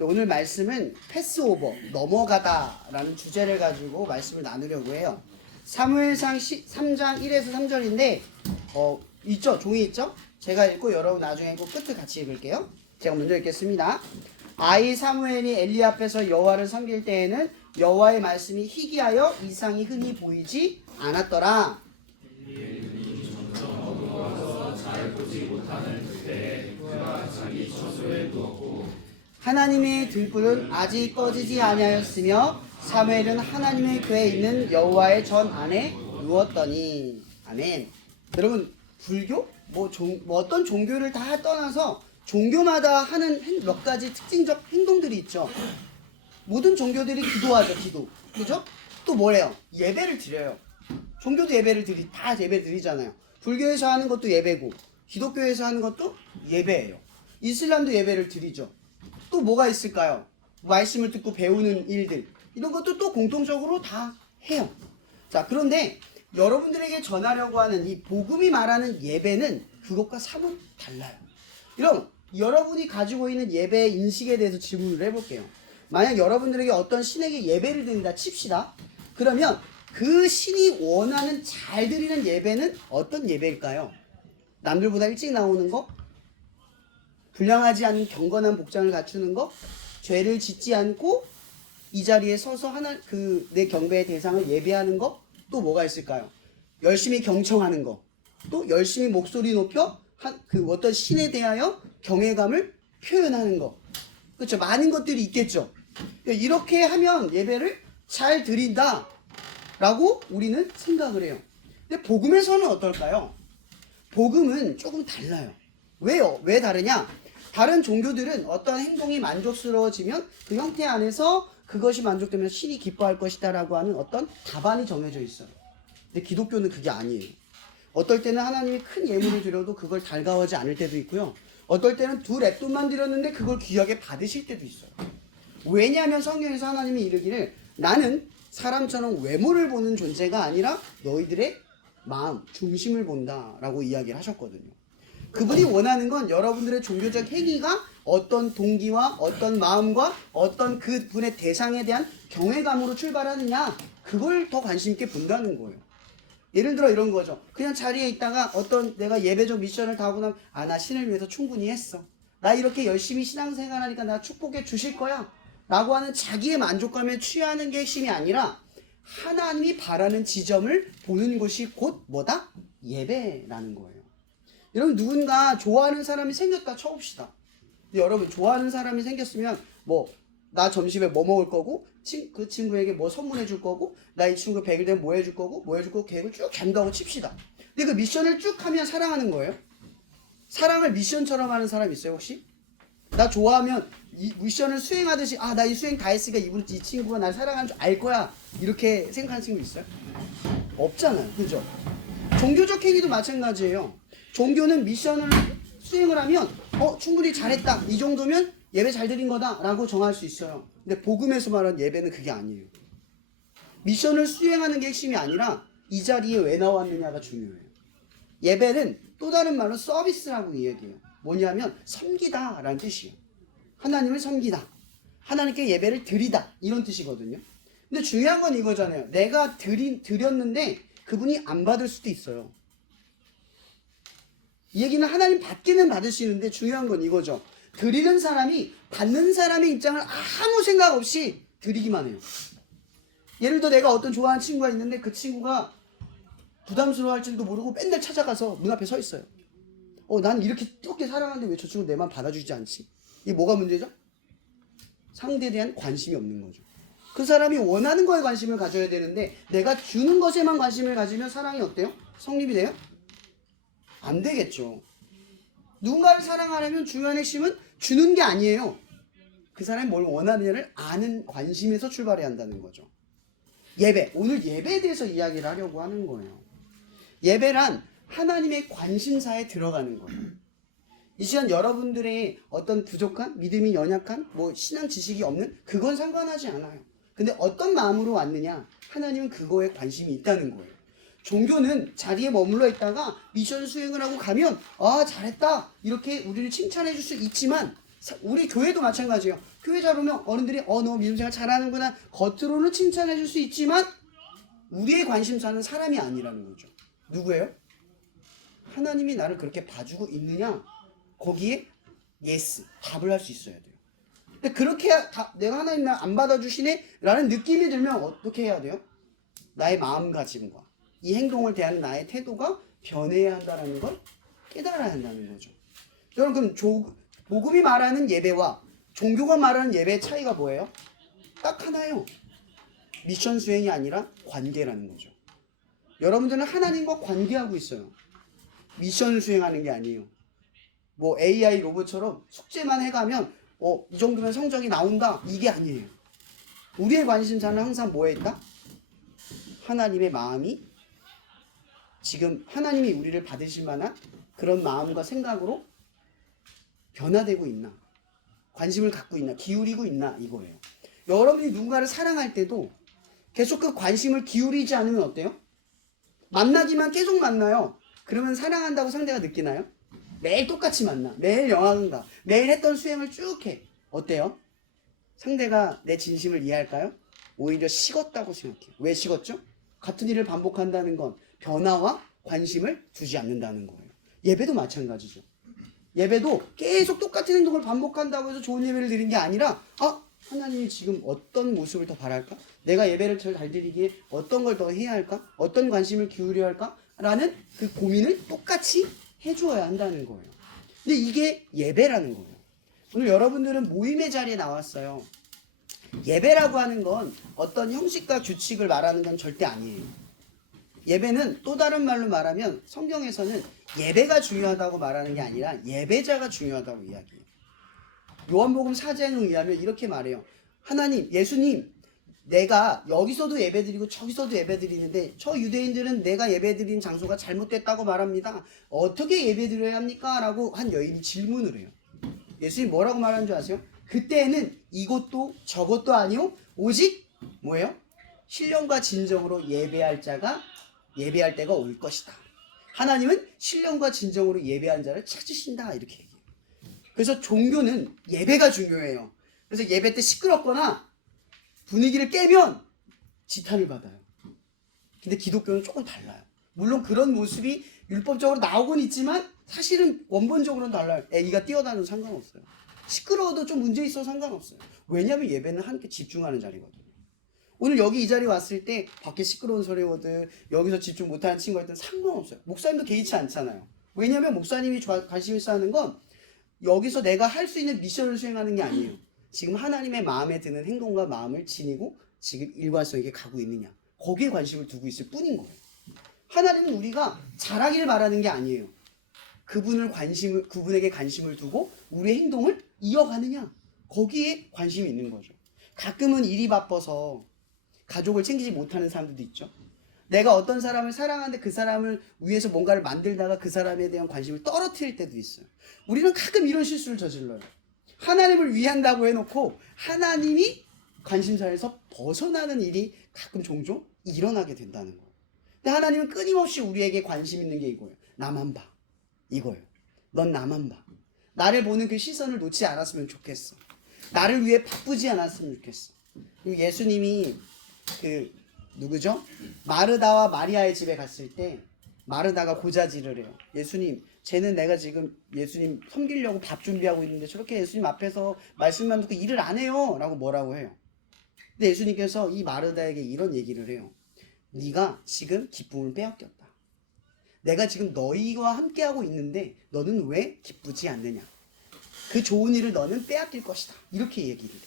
오늘 말씀은 패스오버, 넘어가다라는 주제를 가지고 말씀을 나누려고 해요. 사무엘상 3장 1에서 3절인데 있죠? 종이 있죠? 제가 읽고 여러분 나중에 읽고 끝을 같이 읽을게요. 제가 먼저 읽겠습니다. 아이 사무엘이 엘리 앞에서 여호와를 섬길 때에는 여호와의 말씀이 희귀하여 이상이 흔히 보이지 않았더라. 하나님의 등불은 아직 꺼지지 아니하였으며 사무엘은 하나님의 궤에 있는 여호와의 전 안에 누웠더니. 아멘. 여러분, 불교? 뭐 어떤 종교를 다 떠나서 종교마다 하는 몇 가지 특징적 행동들이 있죠. 모든 종교들이 기도하죠. 기도. 그죠? 또 뭐래요? 예배를 드려요. 종교도 다 예배 드리잖아요. 불교에서 하는 것도 예배고 기독교에서 하는 것도 예배예요. 이슬람도 예배를 드리죠. 또 뭐가 있을까요? 말씀을 듣고 배우는 일들, 이런 것도 또 공통적으로 다 해요. 자, 그런데 여러분들에게 전하려고 하는 이 복음이 말하는 예배는 그것과 사뭇 달라요. 그럼 여러분이 가지고 있는 예배의 인식에 대해서 질문을 해볼게요. 만약 여러분들에게 어떤 신에게 예배를 드린다 칩시다. 그러면 그 신이 원하는 잘 드리는 예배는 어떤 예배일까요? 남들보다 일찍 나오는 거? 불량하지 않은 경건한 복장을 갖추는 거? 죄를 짓지 않고 이 자리에 서서 내 경배의 대상을 예배하는 거? 또 뭐가 있을까요? 열심히 경청하는 거. 또 열심히 목소리 높여 어떤 신에 대하여 경외감을 표현하는 거. 그렇죠? 많은 것들이 있겠죠. 이렇게 하면 예배를 잘 드린다 라고 우리는 생각을 해요. 근데 복음에서는 어떨까요? 복음은 조금 달라요. 왜요? 왜 다르냐? 다른 종교들은 어떤 행동이 만족스러워지면 그 형태 안에서 그것이 만족되면 신이 기뻐할 것이다 라고 하는 어떤 답안이 정해져 있어요. 근데 기독교는 그게 아니에요. 어떨 때는 하나님이 큰 예물을 드려도 그걸 달가워하지 않을 때도 있고요. 어떨 때는 2 랩돈만 드렸는데 그걸 귀하게 받으실 때도 있어요. 왜냐하면 성경에서 하나님이 이르기를 나는 사람처럼 외모를 보는 존재가 아니라 너희들의 마음, 중심을 본다 라고 이야기를 하셨거든요. 그분이 원하는 건 여러분들의 종교적 행위가 어떤 동기와 어떤 마음과 어떤 그분의 대상에 대한 경외감으로 출발하느냐, 그걸 더 관심 있게 본다는 거예요. 예를 들어 이런 거죠. 그냥 자리에 있다가 내가 예배적 미션을 다 하고 나면 나 신을 위해서 충분히 했어. 나 이렇게 열심히 신앙생활하니까 나 축복해 주실 거야 라고 하는 자기의 만족감에 취하는 게 핵심이 아니라 하나님이 바라는 지점을 보는 것이 곧 뭐다? 예배라는 거예요. 여러분, 누군가 좋아하는 사람이 생겼다 쳐봅시다. 근데 여러분, 좋아하는 사람이 생겼으면 나 점심에 뭐 먹을 거고 그 친구에게 뭐 선물해 줄 거고 나 이 친구 100일 되면 뭐 해줄 거고 계획을 쭉 잔다고 칩시다. 근데 그 미션을 쭉 하면 사랑하는 거예요? 사랑을 미션처럼 하는 사람 있어요 혹시? 나 좋아하면 이 미션을 수행하듯이 나 이 수행 다 했으니까 이 친구가 날 사랑하는 줄 알 거야 이렇게 생각하는 친구 있어요? 없잖아요. 그죠? 종교적 행위도 마찬가지예요. 종교는 미션을 수행을 하면 충분히 잘했다 이 정도면 예배 잘 드린 거다 라고 정할 수 있어요. 근데 복음에서 말하는 예배는 그게 아니에요. 미션을 수행하는 게 핵심이 아니라 이 자리에 왜 나왔느냐가 중요해요. 예배는 또 다른 말로 서비스라고 이야기해요. 뭐냐면 섬기다 라는 뜻이에요. 하나님을 섬기다, 하나님께 예배를 드리다, 이런 뜻이거든요. 근데 중요한 건 이거잖아요. 내가 드렸는데 그분이 안 받을 수도 있어요. 이 얘기는 하나님 받기는 받으시는데 중요한 건 이거죠. 드리는 사람이 받는 사람의 입장을 아무 생각 없이 드리기만 해요. 예를 들어 내가 어떤 좋아하는 친구가 있는데 그 친구가 부담스러워할 줄도 모르고 맨날 찾아가서 문 앞에 서 있어요. 난 이렇게 뜨겁게 사랑하는데 왜 저 친구 내 맘 받아주지 않지? 이게 뭐가 문제죠? 상대에 대한 관심이 없는 거죠. 그 사람이 원하는 거에 관심을 가져야 되는데 내가 주는 것에만 관심을 가지면 사랑이 어때요? 성립이 돼요? 안 되겠죠. 누군가를 사랑하려면 중요한 핵심은 주는 게 아니에요. 그 사람이 뭘 원하느냐를 아는 관심에서 출발해야 한다는 거죠. 예배, 오늘 예배에 대해서 이야기를 하려고 하는 거예요. 예배란 하나님의 관심사에 들어가는 거예요. 이 시간 여러분들의 어떤 부족한, 믿음이 연약한, 신앙 지식이 없는, 그건 상관하지 않아요. 근데 어떤 마음으로 왔느냐, 하나님은 그거에 관심이 있다는 거예요. 종교는 자리에 머물러 있다가 미션 수행을 하고 가면 잘했다 이렇게 우리를 칭찬해 줄 수 있지만 우리 교회도 마찬가지예요. 교회 잘 오면 어른들이 너 믿음생활 잘하는구나 겉으로는 칭찬해 줄 수 있지만 우리의 관심사는 사람이 아니라는 거죠. 누구예요? 하나님이 나를 그렇게 봐주고 있느냐? 거기에 예스 답을 할 수 있어야 돼요. 근데 그렇게 내가 하나님 나 안 받아주시네? 라는 느낌이 들면 어떻게 해야 돼요? 나의 마음가짐과 이 행동을 대하는 나의 태도가 변해야 한다는 걸 깨달아야 한다는 거죠. 여러분 그럼 복음이 말하는 예배와 종교가 말하는 예배의 차이가 뭐예요? 딱 하나예요. 미션 수행이 아니라 관계라는 거죠. 여러분들은 하나님과 관계하고 있어요. 미션 수행하는 게 아니에요. 뭐 AI 로봇처럼 숙제만 해가면 이 정도면 성적이 나온다 이게 아니에요. 우리의 관심사는 항상 뭐에 있다? 하나님의 마음이 지금 하나님이 우리를 받으실 만한 그런 마음과 생각으로 변화되고 있나, 관심을 갖고 있나, 기울이고 있나 이거예요. 여러분이 누군가를 사랑할 때도 계속 그 관심을 기울이지 않으면 어때요? 만나기만 계속 만나요. 그러면 사랑한다고 상대가 느끼나요? 매일 똑같이 만나, 매일 영화관 가, 매일 했던 수행을 쭉 해. 어때요? 상대가 내 진심을 이해할까요? 오히려 식었다고 생각해요. 왜 식었죠? 같은 일을 반복한다는 건 변화와 관심을 주지 않는다는 거예요. 예배도 마찬가지죠. 예배도 계속 똑같은 행동을 반복한다고 해서 좋은 예배를 드린 게 아니라 하나님이 지금 어떤 모습을 더 바랄까? 내가 예배를 잘 드리기에 어떤 걸 더 해야 할까? 어떤 관심을 기울여야 할까? 라는 그 고민을 똑같이 해주어야 한다는 거예요. 근데 이게 예배라는 거예요. 오늘 여러분들은 모임의 자리에 나왔어요. 예배라고 하는 건 어떤 형식과 규칙을 말하는 건 절대 아니에요. 예배는 또 다른 말로 말하면 성경에서는 예배가 중요하다고 말하는 게 아니라 예배자가 중요하다고 이야기해요. 요한복음 4장에 의하면 이렇게 말해요. 하나님, 예수님, 내가 여기서도 예배드리고 저기서도 예배드리는데 저 유대인들은 내가 예배드린 장소가 잘못됐다고 말합니다. 어떻게 예배드려야 합니까? 라고 한 여인이 질문을 해요. 예수님 뭐라고 말하는 줄 아세요? 그때는 이것도 저것도 아니요 오직 뭐예요? 신령과 진정으로 예배할 자가 예배할 때가 올 것이다. 하나님은 신령과 진정으로 예배한 자를 찾으신다 이렇게 얘기해요. 그래서 종교는 예배가 중요해요. 그래서 예배 때 시끄럽거나 분위기를 깨면 지탄을 받아요. 근데 기독교는 조금 달라요. 물론 그런 모습이 율법적으로 나오곤 있지만 사실은 원본적으로는 달라요. 애기가 뛰어다녀도 상관없어요. 시끄러워도 좀 문제 있어도 상관없어요. 왜냐하면 예배는 함께 집중하는 자리거든요. 오늘 여기 이 자리에 왔을 때 밖에 시끄러운 소리거든 여기서 집중 못하는 친구가 있든 상관없어요. 목사님도 개의치 않잖아요. 왜냐하면 목사님이 관심 있어 하는 건 여기서 내가 할 수 있는 미션을 수행하는 게 아니에요. 지금 하나님의 마음에 드는 행동과 마음을 지니고 지금 일관성 있게 가고 있느냐 거기에 관심을 두고 있을 뿐인 거예요. 하나님은 우리가 잘하기를 바라는 게 아니에요. 그분에게 관심을 두고 우리의 행동을 이어가느냐 거기에 관심이 있는 거죠. 가끔은 일이 바빠서 가족을 챙기지 못하는 사람들도 있죠. 내가 어떤 사람을 사랑하는데 그 사람을 위해서 뭔가를 만들다가 그 사람에 대한 관심을 떨어뜨릴 때도 있어요. 우리는 가끔 이런 실수를 저질러요. 하나님을 위한다고 해놓고 하나님이 관심사에서 벗어나는 일이 가끔 종종 일어나게 된다는 거예요. 근데 하나님은 끊임없이 우리에게 관심 있는 게 이거예요. 나만 봐. 이거예요. 넌 나만 봐. 나를 보는 그 시선을 놓지 않았으면 좋겠어. 나를 위해 바쁘지 않았으면 좋겠어. 그리고 예수님이 누구죠? 마르다와 마리아의 집에 갔을 때 마르다가 고자질을 해요. 예수님, 쟤는 내가 지금 예수님 섬기려고 밥 준비하고 있는데 저렇게 예수님 앞에서 말씀만 듣고 일을 안 해요. 라고 뭐라고 해요. 근데 예수님께서 이 마르다에게 이런 얘기를 해요. 네가 지금 기쁨을 빼앗겼다. 내가 지금 너희와 함께하고 있는데 너는 왜 기쁘지 않느냐. 그 좋은 일을 너는 빼앗길 것이다. 이렇게 얘기를 해요.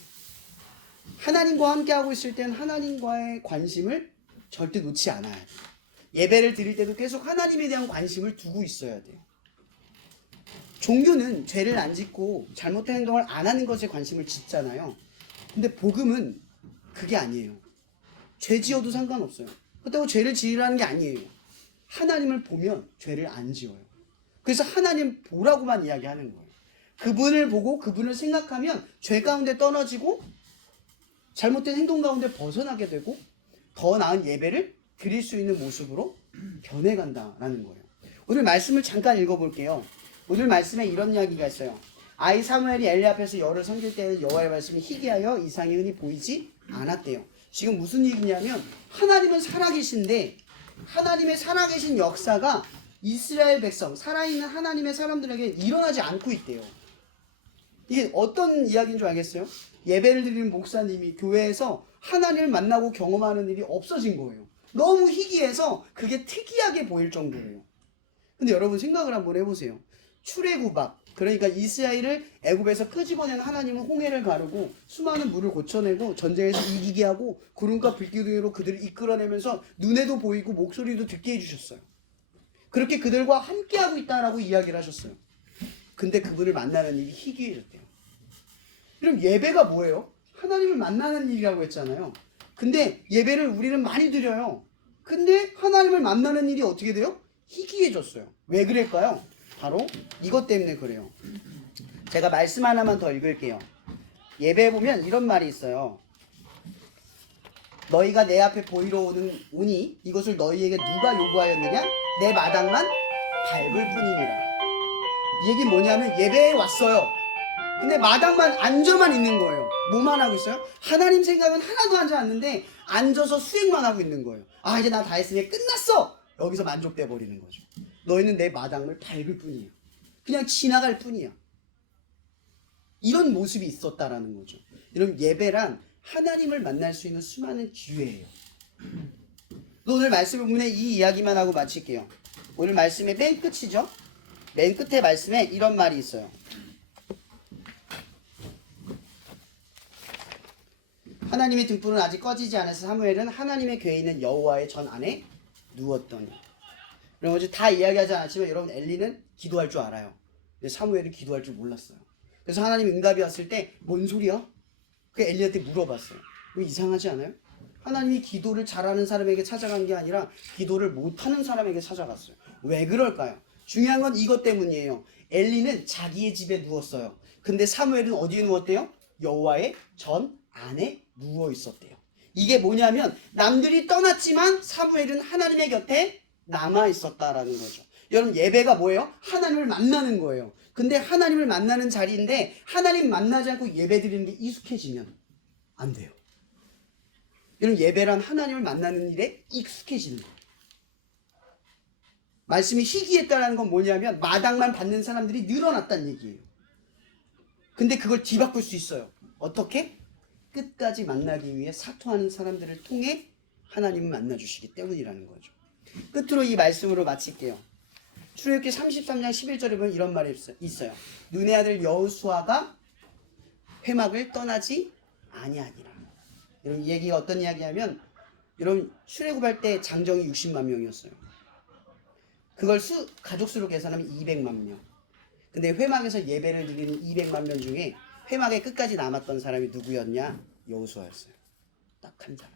하나님과 함께하고 있을 때는 하나님과의 관심을 절대 놓지 않아야 돼요. 예배를 드릴 때도 계속 하나님에 대한 관심을 두고 있어야 돼요. 종교는 죄를 안 짓고 잘못된 행동을 안 하는 것에 관심을 짓잖아요. 근데 복음은 그게 아니에요. 죄 지어도 상관없어요. 그렇다고 죄를 지으라는 게 아니에요. 하나님을 보면 죄를 안 지어요. 그래서 하나님 보라고만 이야기하는 거예요. 그분을 보고 그분을 생각하면 죄 가운데 떨어지고 잘못된 행동 가운데 벗어나게 되고 더 나은 예배를 드릴 수 있는 모습으로 변해간다라는 거예요. 오늘 말씀을 잠깐 읽어볼게요. 오늘 말씀에 이런 이야기가 있어요. 아이 사무엘이 엘리 앞에서 열을 섬길 때는 여호와의 말씀이 희귀하여 이상이 흔히 보이지 않았대요. 지금 무슨 얘기냐면 하나님은 살아계신데 하나님의 살아계신 역사가 이스라엘 백성, 살아있는 하나님의 사람들에게 일어나지 않고 있대요. 이게 어떤 이야기인 줄 알겠어요? 예배를 드리는 목사님이 교회에서 하나님을 만나고 경험하는 일이 없어진 거예요. 너무 희귀해서 그게 특이하게 보일 정도예요. 근데 여러분 생각을 한번 해보세요. 출애굽악, 그러니까 이스라엘을 애굽에서 끄집어낸 하나님은 홍해를 가르고 수많은 물을 고쳐내고 전쟁에서 이기게 하고 구름과 불기둥으로 그들을 이끌어내면서 눈에도 보이고 목소리도 듣게 해주셨어요. 그렇게 그들과 함께하고 있다라고 이야기를 하셨어요. 근데 그분을 만나는 일이 희귀해졌대요. 그럼 예배가 뭐예요? 하나님을 만나는 일이라고 했잖아요. 근데 예배를 우리는 많이 드려요. 근데 하나님을 만나는 일이 어떻게 돼요? 희귀해졌어요. 왜 그럴까요? 바로 이것 때문에 그래요. 제가 말씀 하나만 더 읽을게요. 예배에 보면 이런 말이 있어요. 너희가 내 앞에 보이러 오니 이것을 너희에게 누가 요구하였느냐? 내 마당만 밟을 뿐이니라. 이 얘기 뭐냐면 예배에 왔어요. 근데 마당만 앉아만 있는 거예요. 뭐만 하고 있어요? 하나님 생각은 하나도 하지 않는데 앉아서 수행만 하고 있는 거예요. 아, 이제 나 다 했으니 끝났어! 여기서 만족돼 버리는 거죠. 너희는 내 마당을 밟을 뿐이에요. 그냥 지나갈 뿐이야. 이런 모습이 있었다라는 거죠. 여러분, 예배란 하나님을 만날 수 있는 수많은 기회예요. 오늘 말씀을 보면 이 이야기만 하고 마칠게요. 오늘 말씀의 맨 끝이죠. 맨 끝에 말씀에 이런 말이 있어요. 하나님의 등불은 아직 꺼지지 않아서 사무엘은 하나님의 궤에 있는 여호와의 전 안에 누웠더니. 여러분 어제 다 이야기하지 않았지만 여러분 엘리는 기도할 줄 알아요. 근데 사무엘은 기도할 줄 몰랐어요. 그래서 하나님 응답이 왔을 때 뭔 소리야? 그 엘리한테 물어봤어요. 왜 이상하지 않아요? 하나님이 기도를 잘하는 사람에게 찾아간 게 아니라 기도를 못하는 사람에게 찾아갔어요. 왜 그럴까요? 중요한 건 이것 때문이에요. 엘리는 자기의 집에 누웠어요. 근데 사무엘은 어디에 누웠대요? 여호와의 전 안에 누워 있었대요. 이게 뭐냐면 남들이 떠났지만 사무엘은 하나님의 곁에 남아 있었다라는 거죠. 여러분 예배가 뭐예요? 하나님을 만나는 거예요. 근데 하나님을 만나는 자리인데 하나님 만나지 않고 예배 드리는 게 익숙해지면 안 돼요. 여러분 예배란 하나님을 만나는 일에 익숙해지는 거예요. 말씀이 희귀했다는 건 뭐냐면 마당만 받는 사람들이 늘어났다는 얘기예요. 근데 그걸 뒤바꿀 수 있어요. 어떻게? 끝까지 만나기 위해 사토하는 사람들을 통해 하나님을 만나주시기 때문이라는 거죠. 끝으로 이 말씀으로 마칠게요. 출애굽기 33장 11절에 보면 이런 말이 있어요. 눈의 아들 여호수아가 회막을 떠나지 아니하니라. 여러분 이 얘기가 어떤 이야기냐면 여러분 출애굽할 때 장정이 60만 명이었어요. 그걸 가족수로 계산하면 200만 명. 근데 회막에서 예배를 드리는 200만 명 중에 회막에 끝까지 남았던 사람이 누구였냐? 여호수아였어요. 딱 한 사람.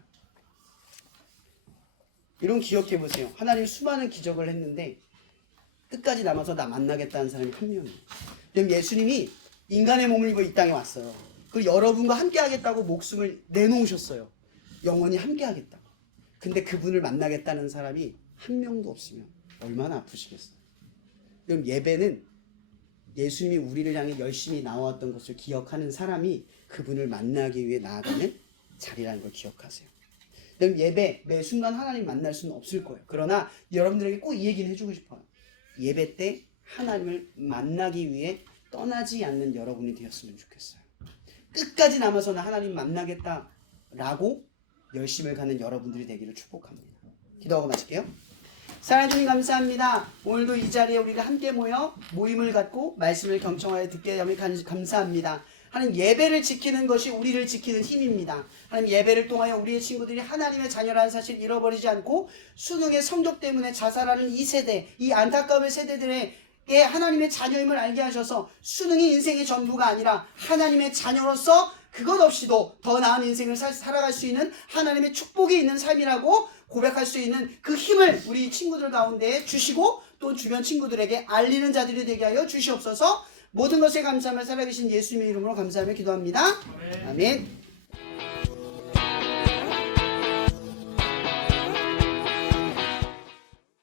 이런 기억해 보세요. 하나님 수많은 기적을 했는데 끝까지 남아서 나 만나겠다는 사람이 한 명이에요. 그럼 예수님이 인간의 몸을 입어 이 땅에 왔어요. 그리고 여러분과 함께 하겠다고 목숨을 내놓으셨어요. 영원히 함께 하겠다고. 근데 그분을 만나겠다는 사람이 한 명도 없으면 얼마나 아프시겠어요. 그럼 예배는 예수님이 우리를 향해 열심히 나왔던 것을 기억하는 사람이 그분을 만나기 위해 나아가는 자리라는 걸 기억하세요. 그럼 예배 매 순간 하나님 만날 수는 없을 거예요. 그러나 여러분들에게 꼭 이 얘기를 해주고 싶어요. 예배 때 하나님을 만나기 위해 떠나지 않는 여러분이 되었으면 좋겠어요. 끝까지 남아서는 하나님 만나겠다라고 열심을 가는 여러분들이 되기를 축복합니다. 기도하고 마칠게요. 사랑해 주님 감사합니다. 오늘도 이 자리에 우리가 함께 모여 모임을 갖고 말씀을 경청하여 듣게 되면 감사합니다. 하나님 예배를 지키는 것이 우리를 지키는 힘입니다. 하나님 예배를 통하여 우리의 친구들이 하나님의 자녀라는 사실을 잃어버리지 않고 수능의 성적 때문에 자살하는 이 세대, 이 안타까운 세대들에게 하나님의 자녀임을 알게 하셔서 수능이 인생의 전부가 아니라 하나님의 자녀로서 그것 없이도 더 나은 인생을 살아갈 수 있는 하나님의 축복이 있는 삶이라고 고백할 수 있는 그 힘을 우리 친구들 가운데 주시고 또 주변 친구들에게 알리는 자들이 되게 하여 주시옵소서. 모든 것에 감사하며 살아계신 예수님의 이름으로 감사하며 기도합니다. 아멘.